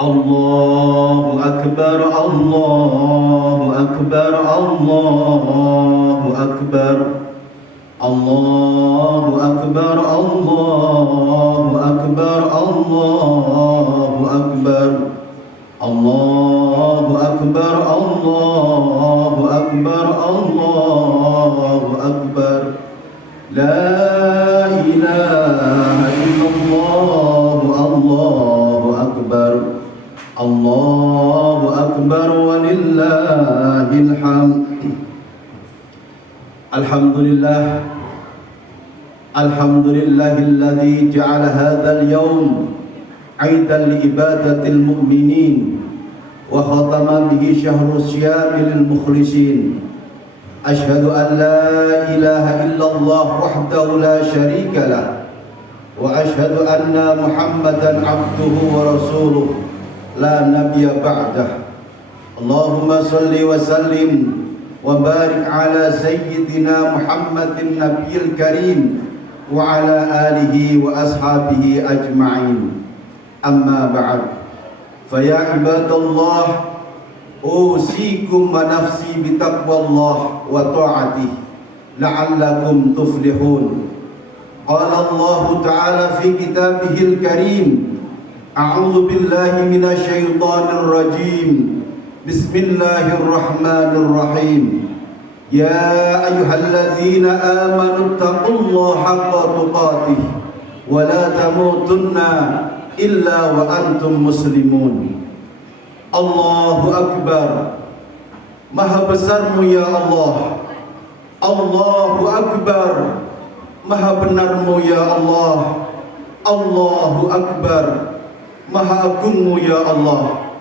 Allahu Akbar, Allahu Akbar, Allahu Akbar, Allahu Akbar, Allahu Akbar, Allahu Akbar, Allahu Akbar, Allahu Akbar, Allahu Akbar. La ilaha illallah, Allahu Akbar, Allahu Akbar, walillahil hamd. Alhamdulillah, alhamdulillahilladzi ja'ala hadzal yawm 'aidan li ibadatil mu'minin wa khatama bihi syahrul syamil mukhlisin. Ashhadu an la ilaha illallah wahdahu la syarika lah wa ashhadu anna Muhammadan 'abduhu wa rasuluh la nabiyya ba'dah. Allahumma salli wa sallim wa barik ala sayyidina Muhammadin nabiyil karim wa ala alihi wa ashabihi ajma'in. Amma ba'd. Fa ya ibadallah, usikum wa nafsi bitaqwallah wa ta'atih la'allakum tuflihun. Qala Allah ta'ala fi kitabihil karim, a'udzu billahi minasy syaithanir rajim. Bismillahirrahmanirrahim. Ya ayyuhalladzina amanu taqullaha haqqa tuqatih wa la tamutunna illa wa antum muslimun. Allahu Akbar. Maha besarmu ya Allah. Allahu Akbar. Maha benarmu ya Allah. Allahu Akbar. Maha agungmu ya Allah.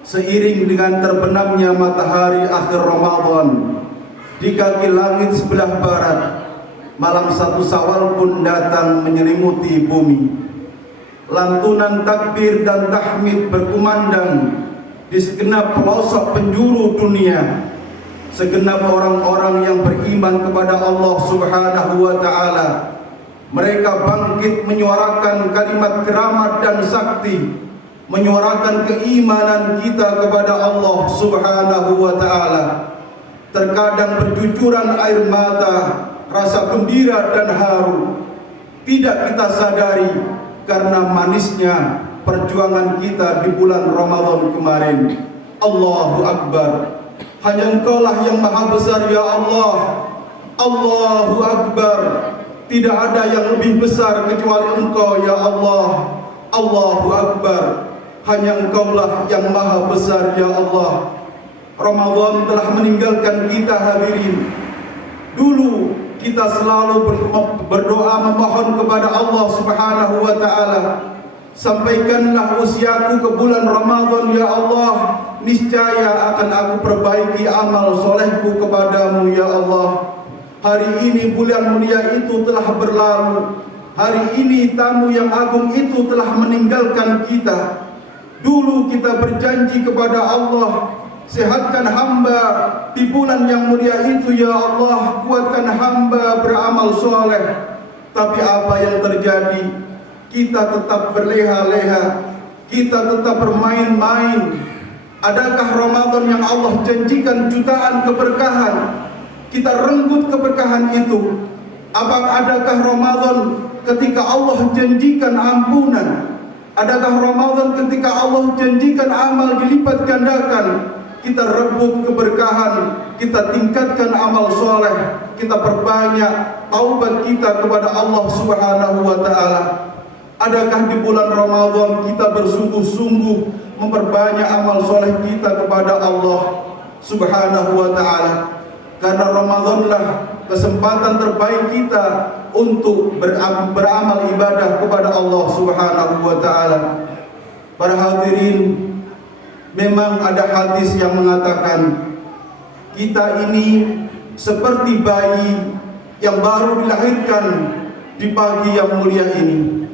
Seiring dengan terbenamnya matahari akhir Ramadan di kaki langit sebelah barat, malam 1 Syawal pun datang menyelimuti bumi. Lantunan takbir dan tahmid berkumandang di segenap pelosok penjuru dunia. Segenap orang-orang yang beriman kepada Allah Subhanahu wa ta'ala, mereka bangkit menyuarakan kalimat keramat dan sakti, menyuarakan keimanan kita kepada Allah Subhanahu wa ta'ala. Terkadang bercucuran air mata, rasa gembira dan haru tidak kita sadari karena manisnya perjuangan kita di bulan Ramadan kemarin. Allahu Akbar. Hanya Engkaulah yang maha besar ya Allah. Allahu Akbar. Tidak ada yang lebih besar kecuali Engkau ya Allah. Allahu Akbar. Hanya Engkaulah yang maha besar ya Allah. Ramadan telah meninggalkan kita hadirin. Dulu kita selalu berdoa memohon kepada Allah Subhanahu wa ta'ala, sampaikanlah usiaku ke bulan Ramadan ya Allah, niscaya akan aku perbaiki amal solehku kepadamu ya Allah. Hari ini bulan mulia itu telah berlalu. Hari ini tamu yang agung itu telah meninggalkan kita. Dulu kita berjanji kepada Allah, sehatkan hamba di bulan yang mulia itu ya Allah, kuatkan hamba beramal soleh. Tapi apa yang terjadi? Kita tetap berleha-leha, kita tetap bermain-main. Adakah Ramadan yang Allah janjikan jutaan keberkahan, kita renggut keberkahan itu? Adakah Ramadan ketika Allah janjikan ampunan? Adakah Ramadan ketika Allah janjikan amal dilipat gandakan? Kita rebut keberkahan, kita tingkatkan amal soleh, kita perbanyak taubat kita kepada Allah Subhanahu wa ta'ala. Adakah di bulan Ramadan kita bersungguh-sungguh memperbanyak amal soleh kita kepada Allah Subhanahu wa ta'ala? Karena Ramadanlah kesempatan terbaik kita untuk beramal ibadah kepada Allah Subhanahu wa ta'ala. Para hadirin, memang ada hadis yang mengatakan kita ini seperti bayi yang baru dilahirkan di pagi yang mulia ini.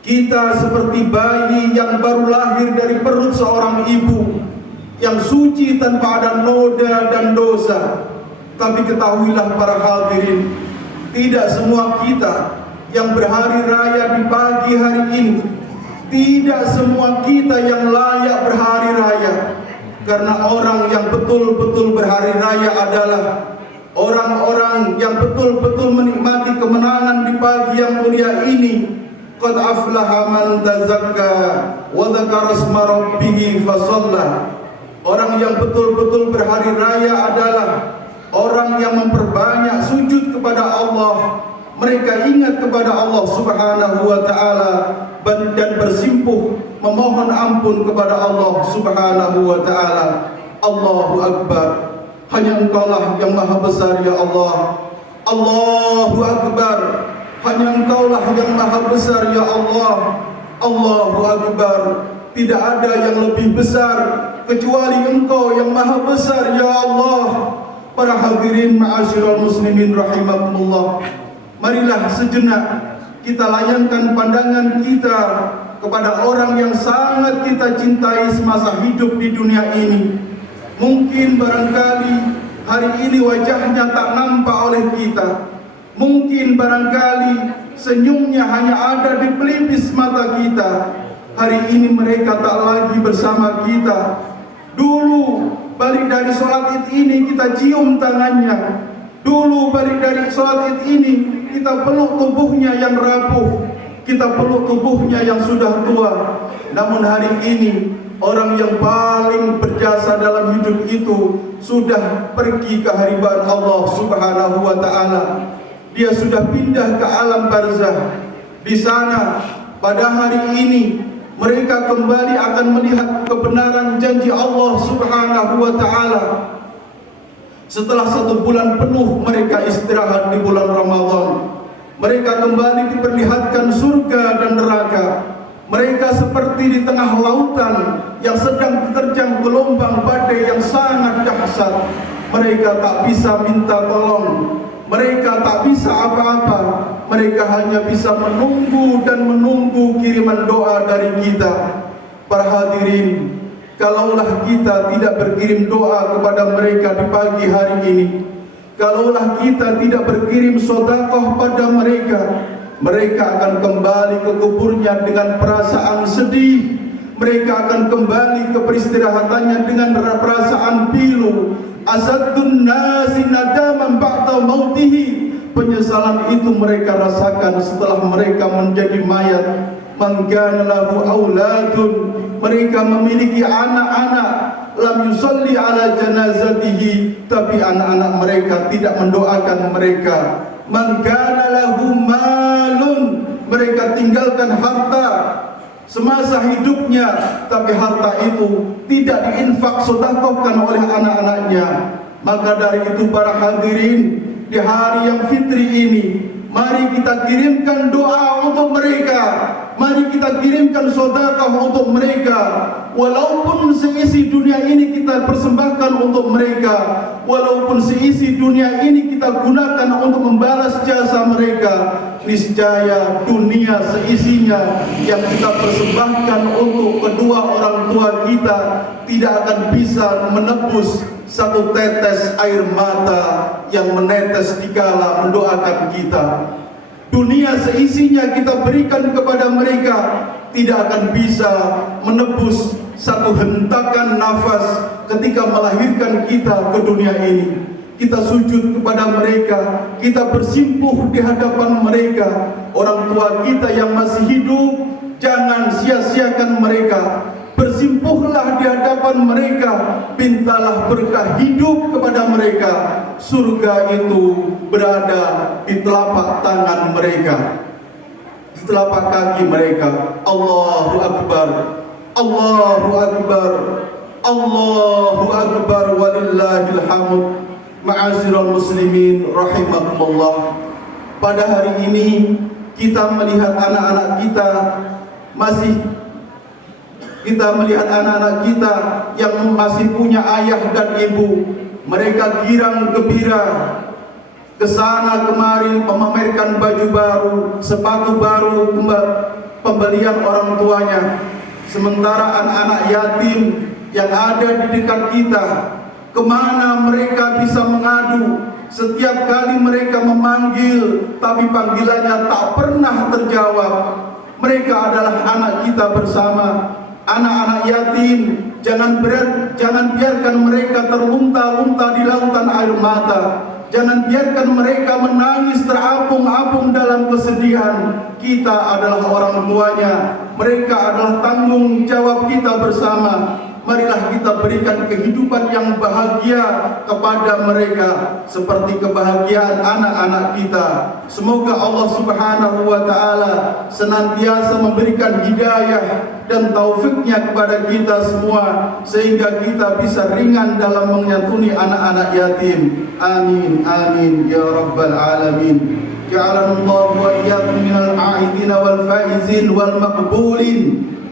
Kita seperti bayi yang baru lahir dari perut seorang ibu yang suci tanpa ada noda dan dosa. Tapi ketahuilah para hadirin, tidak semua kita yang berhari raya di pagi hari ini Tidak semua kita yang layak berhari raya, karena orang yang betul-betul berhari raya adalah orang-orang yang betul-betul menikmati kemenangan di pagi yang mulia ini. Qad aflaha man tazakka wa dzakara isma rabbih fasalla. Orang yang betul-betul berhari raya adalah orang yang memperbanyak sujud kepada Allah. Mereka ingat kepada Allah Subhanahu wa taala dan bersimpuh memohon ampun kepada Allah Subhanahu wa taala. Allahu akbar. Hanya Engkaulah yang maha besar ya Allah. Allahu akbar. Hanya Engkaulah yang maha besar ya Allah. Allahu akbar. Tidak ada yang lebih besar kecuali Engkau yang maha besar ya Allah. Para hadirin ma'asyiral muslimin rahimakumullah, marilah sejenak kita layankan pandangan kita kepada orang yang sangat kita cintai semasa hidup di dunia ini. Mungkin barangkali hari ini wajahnya tak nampak oleh kita. Mungkin barangkali senyumnya hanya ada di pelipis mata kita. Hari ini mereka tak lagi bersama kita. Dulu balik dari sholat id ini kita cium tangannya. Dulu balik dari sholat id ini kita peluk tubuhnya yang rapuh, kita peluk tubuhnya yang sudah tua. Namun hari ini orang yang paling berjasa dalam hidup itu sudah pergi ke hadirat Allah Subhanahu wa taala. Dia sudah pindah ke alam barzah. Di sana pada hari ini mereka kembali akan melihat kebenaran janji Allah Subhanahu wa taala. Setelah 1 bulan penuh mereka istirahat di bulan Ramadan, mereka kembali diperlihatkan surga dan neraka. Mereka seperti di tengah lautan yang sedang diterjang gelombang badai yang sangat dahsyat. Mereka tak bisa minta tolong, mereka tak bisa apa-apa. Mereka hanya bisa menunggu dan menunggu kiriman doa dari kita. Para hadirin, kalaulah kita tidak berkirim doa kepada mereka di pagi hari ini, kalaulah kita tidak berkirim sedekah pada mereka, mereka akan kembali ke kuburnya dengan perasaan sedih. Mereka akan kembali ke peristirahatannya dengan perasaan pilu. Asaddun nasi nadaman ba'da mautihi. Penyesalan itu mereka rasakan setelah mereka menjadi mayat. Man kana lahu auladun, mereka memiliki anak-anak, lam yusalli ala janazatihi, tapi anak-anak mereka tidak mendoakan mereka. Man kana lahu malun, mereka tinggalkan harta semasa hidupnya, tapi harta itu tidak diinfak sedekahkan oleh anak-anaknya. Maka dari itu para hadirin, di hari yang fitri ini, mari kita kirimkan doa untuk mereka. Mari kita kirimkan sedekah untuk mereka. Walaupun seisi dunia ini kita persembahkan untuk mereka, walaupun seisi dunia ini kita gunakan untuk membalas jasa mereka, niscaya dunia seisinya yang kita persembahkan untuk kedua orang tua kita tidak akan bisa menebus satu tetes air mata yang menetes dikala mendoakan kita. Dunia seisinya kita berikan kepada mereka tidak akan bisa menebus satu hentakan nafas ketika melahirkan kita ke dunia ini. Kita sujud kepada mereka, kita bersimpuh di hadapan mereka. Orang tua kita yang masih hidup, jangan sia-siakan mereka. Bersimpuhlah di hadapan mereka, mintalah berkah hidup kepada mereka. Surga itu berada di telapak tangan mereka, di telapak kaki mereka. Allahu Akbar, Allahu Akbar, Allahu Akbar, walillahil hamd. Ma'asyiral muslimin rahimakumullah. Pada hari ini kita melihat anak-anak kita melihat anak-anak kita yang masih punya ayah dan ibu. Mereka girang gembira kesana kemari memamerkan baju baru, sepatu baru, pembelian orang tuanya. Sementara anak-anak yatim yang ada di dekat kita, kemana mereka bisa mengadu? Setiap kali mereka memanggil, tapi panggilannya tak pernah terjawab. Mereka adalah anak kita bersama, anak-anak yatim. Jangan biarkan mereka terlunta-lunta di lautan air mata. Jangan biarkan mereka menangis terapung-apung dalam kesedihan. Kita adalah orang tuanya, mereka adalah tanggung jawab kita bersama. Marilah kita berikan kehidupan yang bahagia kepada mereka seperti kebahagiaan anak-anak kita. Semoga Allah Subhanahu wa taala senantiasa memberikan hidayah dan taufiknya kepada kita semua, sehingga kita bisa ringan dalam menyantuni anak-anak yatim. Amin amin ya rabbal alamin. Ja'alana Allah wa iyyakum minal a'idin wal faizin wal maqbulin.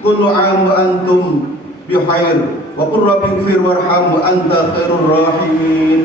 Kullu 'am wa antum بخير وقل رب اغفر وارحم وأنت خير الراحمين